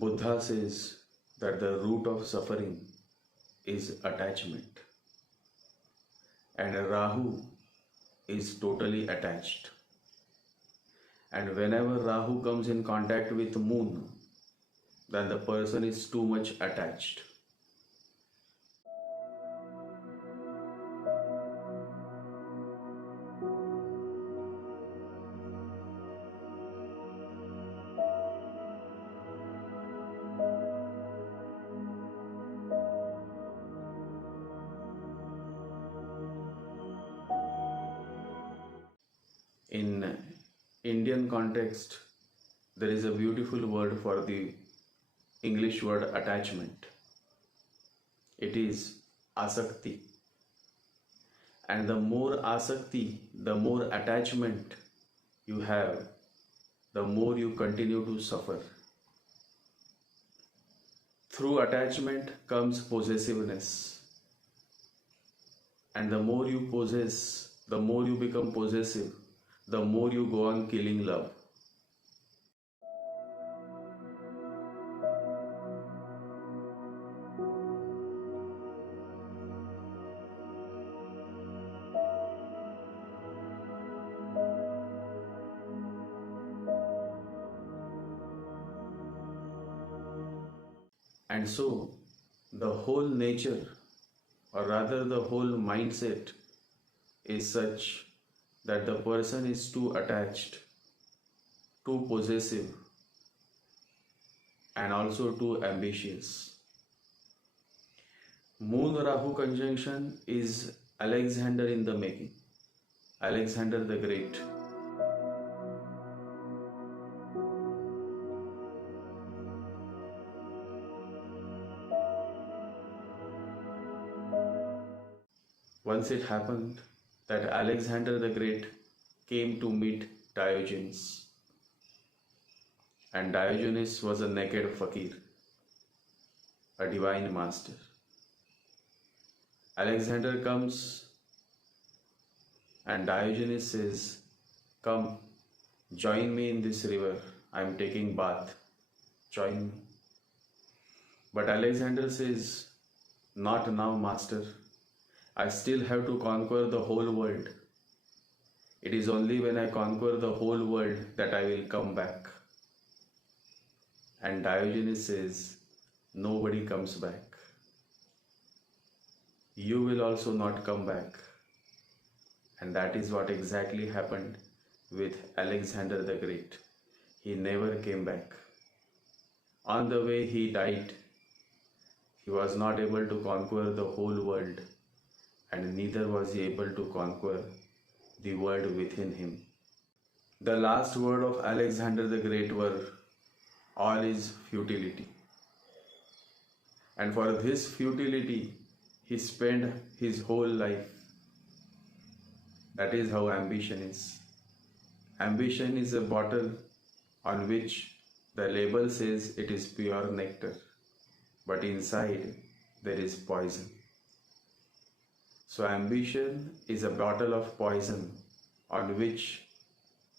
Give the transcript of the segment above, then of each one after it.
Buddha says that the root of suffering is attachment, and Rahu is totally attached. And whenever Rahu comes in contact with Moon, then the person is too much attached. In Indian context, there is a beautiful word for the English word attachment. It is asakti. And the more asakti, the more attachment you have, the more you continue to suffer. Through attachment comes possessiveness. And the more you possess, the more you become possessive, the more you go on killing love. And so, the whole nature, or rather the whole mindset, is such that the person is too attached, too possessive, and also too ambitious. Moon Rahu Conjunction is Alexander in the making, Alexander the Great. Once it happened that Alexander the Great came to meet Diogenes, and Diogenes was a naked fakir, a divine master. Alexander comes and Diogenes says, "Come, join me in this river, I am taking bath, join me." But Alexander says, "Not now, master. I still have to conquer the whole world. It is only when I conquer the whole world that I will come back." And Diogenes says, "Nobody comes back. You will also not come back." And that is what exactly happened with Alexander the Great. He never came back. On the way he died. He was not able to conquer the whole world, and neither was he able to conquer the world within him. The last word of Alexander the Great were, "All is futility." And for this futility, he spent his whole life. That is how ambition is. Ambition is a bottle on which the label says it is pure nectar, but inside there is poison. So ambition is a bottle of poison on which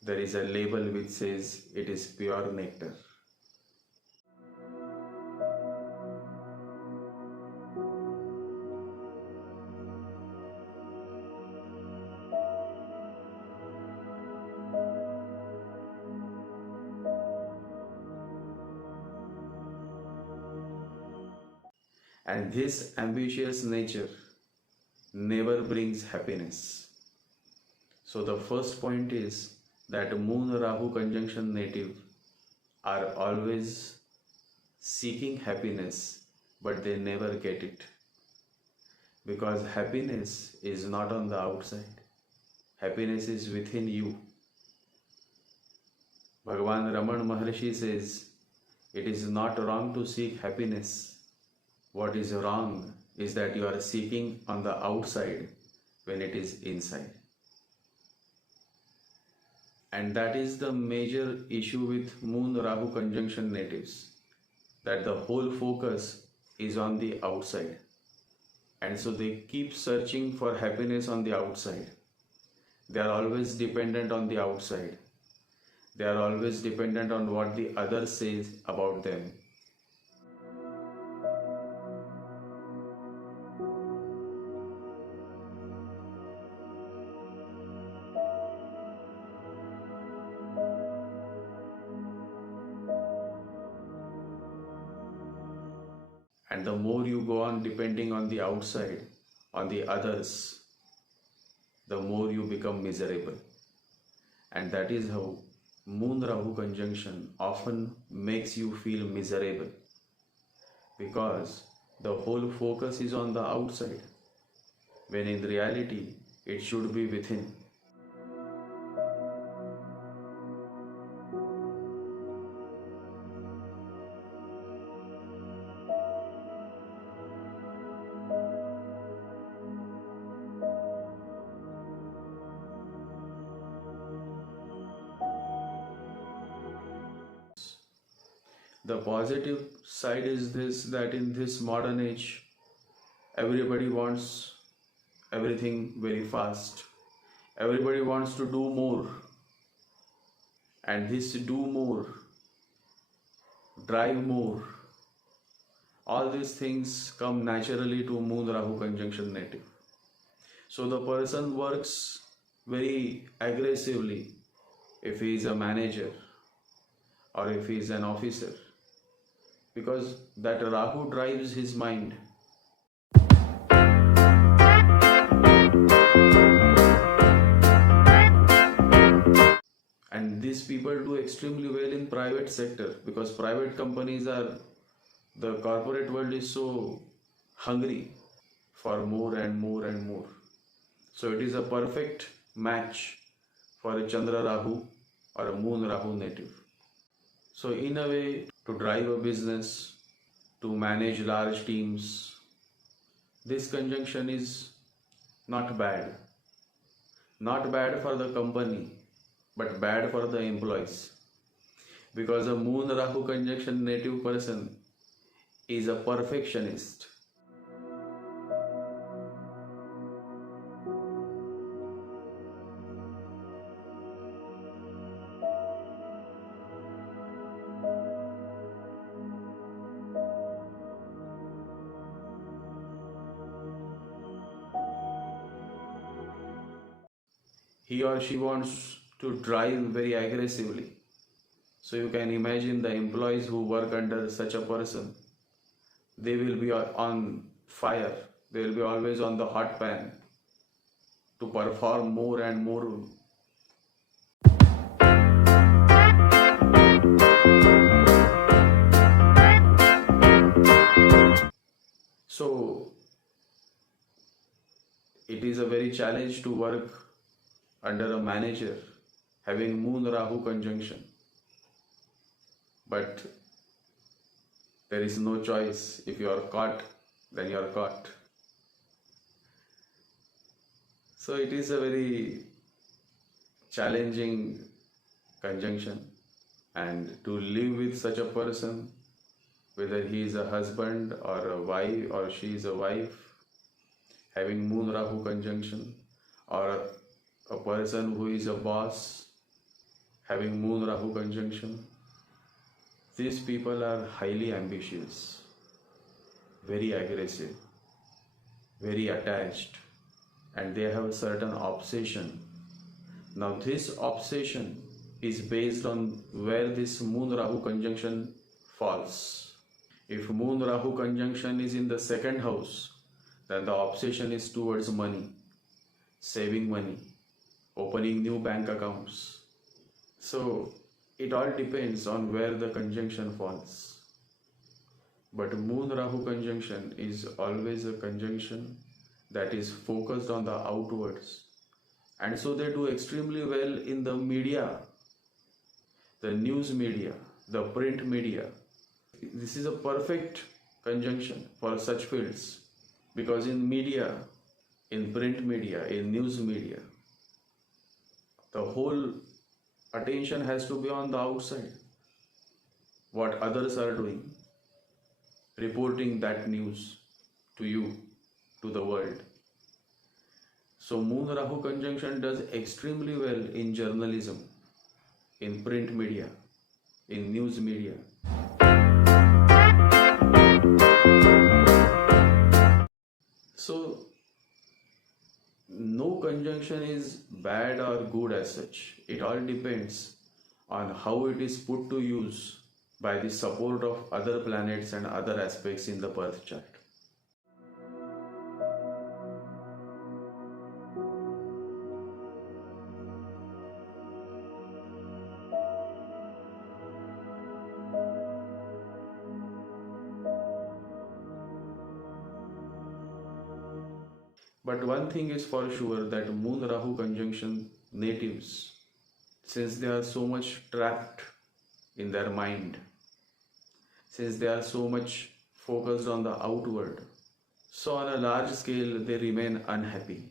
there is a label which says it is pure nectar. And this ambitious nature never brings happiness. So the first point is that Moon Rahu Conjunction native are always seeking happiness, but they never get it. Because happiness is not on the outside. Happiness is within you. Bhagavan Raman Maharshi says, "It is not wrong to seek happiness. What is wrong is that you are seeking on the outside when it is inside." And that is the major issue with Moon Rahu Conjunction natives, that the whole focus is on the outside. And so they keep searching for happiness on the outside. They are always dependent on the outside. They are always dependent on what the other says about them. And the more you go on depending on the outside, on the others, the more you become miserable. And that is how Moon Rahu conjunction often makes you feel miserable, because the whole focus is on the outside, when in reality it should be within. The positive side is this, that in this modern age, everybody wants everything very fast. Everybody wants to do more. And this do more, drive more, all these things come naturally to Moon Rahu conjunction native. So the person works very aggressively if he is a manager or if he is an officer, because that Rahu drives his mind. And these people do extremely well in private sector, because private companies are, the corporate world is so hungry for more and more and more. So it is a perfect match for a Chandra Rahu or a Moon Rahu native. So in a way, to drive a business, to manage large teams, this conjunction is not bad. Not bad for the company, but bad for the employees. Because a Moon Rahu conjunction native person is a perfectionist. He or she wants to drive very aggressively. So you can imagine the employees who work under such a person. They will be on fire. They will be always on the hot pan to perform more and more. So it is a very challenge to work under a manager having Moon Rahu conjunction. But there is no choice. If you are caught, then you are caught. So it is a very challenging conjunction, and to live with such a person, whether he is a husband or a wife or she is a wife having Moon Rahu conjunction, or a person who is a boss having Moon Rahu conjunction, these people are highly ambitious, very aggressive, very attached, and they have a certain obsession. Now this obsession is based on where this Moon Rahu conjunction falls. If Moon Rahu conjunction is in the second house, then the obsession is towards money, saving money, opening new bank accounts. So it all depends on where the conjunction falls. But Moon Rahu conjunction is always a conjunction that is focused on the outwards. And so they do extremely well in the media, the news media, the print media. This is a perfect conjunction for such fields, because in media, in print media, in news media, the whole attention has to be on the outside, what others are doing, reporting that news to you, to the world. So Moon Rahu conjunction does extremely well in journalism, in print media, in news media. So no conjunction is bad or good as such. It all depends on how it is put to use by the support of other planets and other aspects in the birth chart. But one thing is for sure, that Moon Rahu Conjunction natives, since they are so much trapped in their mind, since they are so much focused on the outward, so on a large scale they remain unhappy.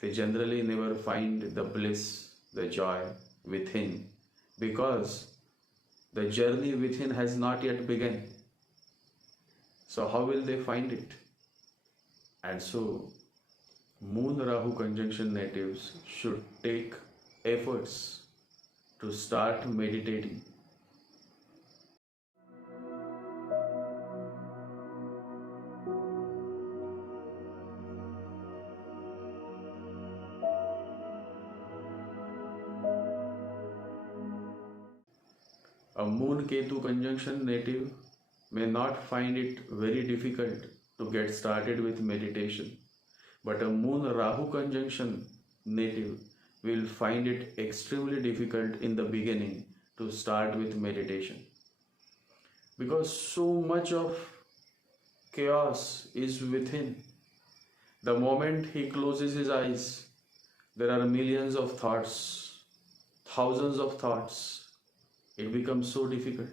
They generally never find the bliss, the joy within, because the journey within has not yet begun. So how will they find it? And so Moon Rahu Conjunction natives should take efforts to start meditating. A Moon Ketu Conjunction native may not find it very difficult to get started with meditation, but a Moon Rahu Conjunction native will find it extremely difficult in the beginning to start with meditation, because so much of chaos is within. The moment he closes his eyes, there are millions of thoughts, thousands of thoughts. It becomes so difficult.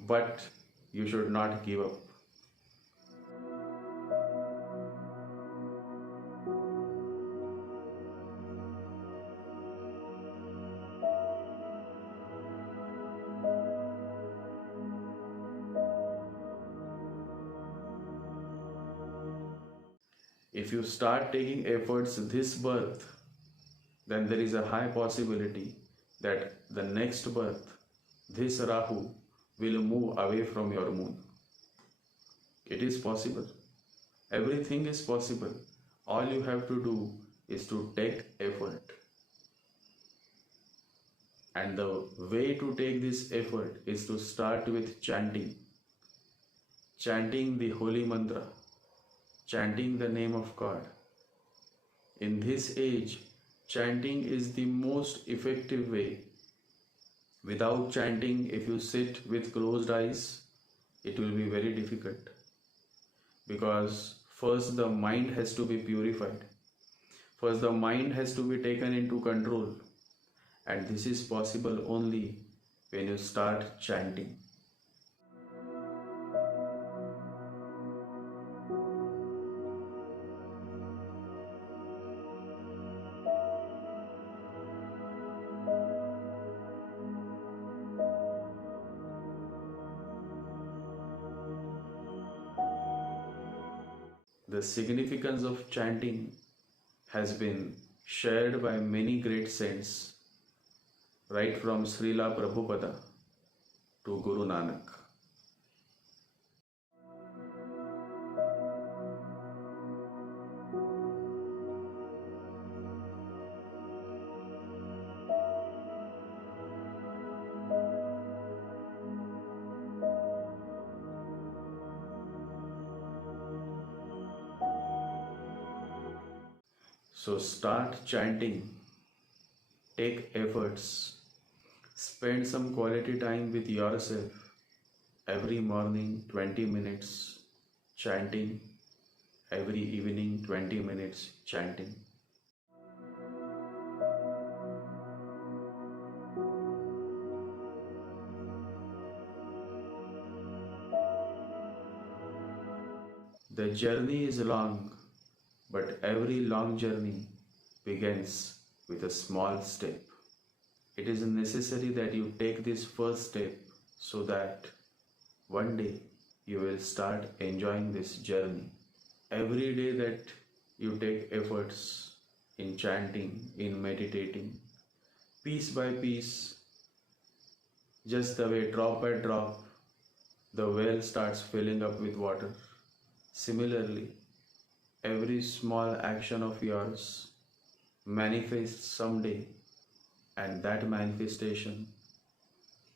But you should not give up. If you start taking efforts this birth, then there is a high possibility that the next birth, this Rahu, will move away from your moon. It is possible. Everything is possible. All you have to do is to take effort. And the way to take this effort is to start with chanting. Chanting the holy mantra. Chanting the name of God. In this age, chanting is the most effective way. Without chanting, if you sit with closed eyes, it will be very difficult. Because first the mind has to be purified. First the mind has to be taken into control. And this is possible only when you start chanting. The significance of chanting has been shared by many great saints, right from Srila Prabhupada to Guru Nanak. So start chanting, take efforts, spend some quality time with yourself. Every morning 20 minutes chanting, every evening 20 minutes chanting. The journey is long, but every long journey begins with a small step. It is necessary that you take this first step so that One day you will start enjoying this journey. Every day that you take efforts in chanting, in meditating, piece by piece, just the way drop by drop, the well starts filling up with water. Similarly, every small action of yours manifests someday, and that manifestation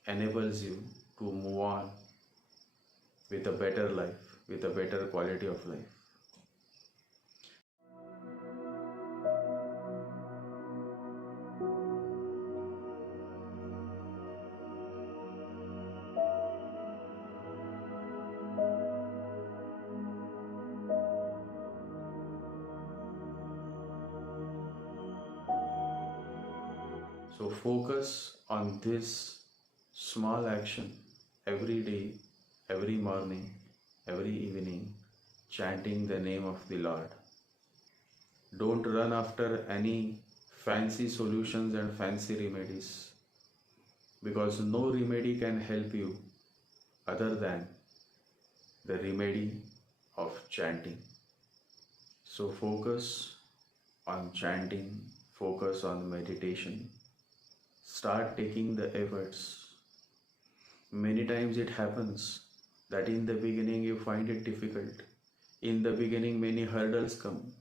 enables you to move on with a better life, with a better quality of life. So focus on this small action every day, every morning, every evening, chanting the name of the Lord. Don't run after any fancy solutions and fancy remedies, because no remedy can help you other than the remedy of chanting. So focus on chanting, focus on meditation. Start taking the efforts. Many times it happens that in the beginning you find it difficult. In the beginning many hurdles come,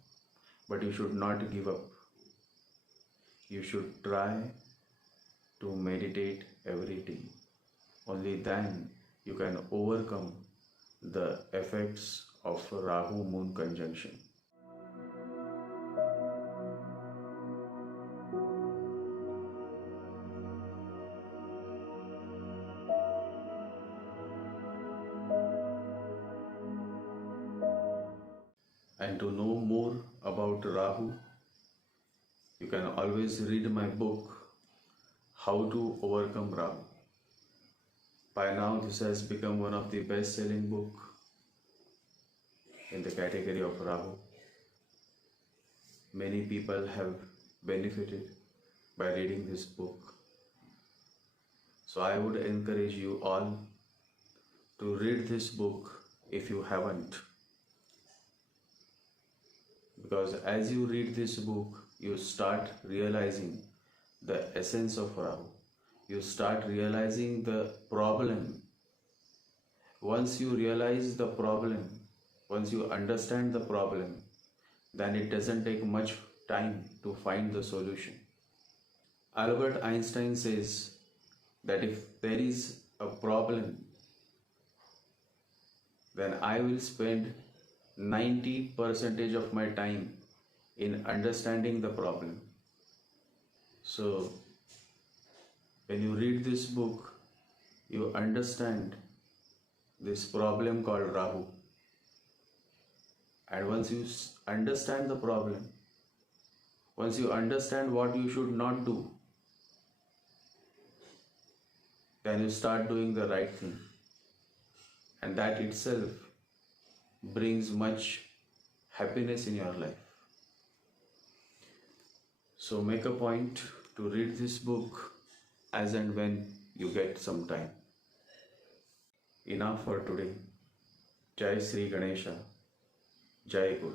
but you should not give up. You should try to meditate every day. Only then you can overcome the effects of Rahu Moon Conjunction. And to know more about Rahu, you can always read my book, How to Overcome Rahu. By now this has become one of the best-selling books in the category of Rahu. Many people have benefited by reading this book. So I would encourage you all to read this book if you haven't. Because as you read this book, you start realizing the essence of Rahu. You start realizing the problem. Once you realize the problem, once you understand the problem, then it doesn't take much time to find the solution. Albert Einstein says that if there is a problem, then I will spend 90% of my time in understanding the problem. So when you read this book, you understand this problem called Rahu. And once you understand the problem, once you understand what you should not do, then you start doing the right thing. And that itself brings much happiness in your life. So make a point to read this book as and when you get some time. Enough for today. Jai Sri Ganesha. Jai Guru.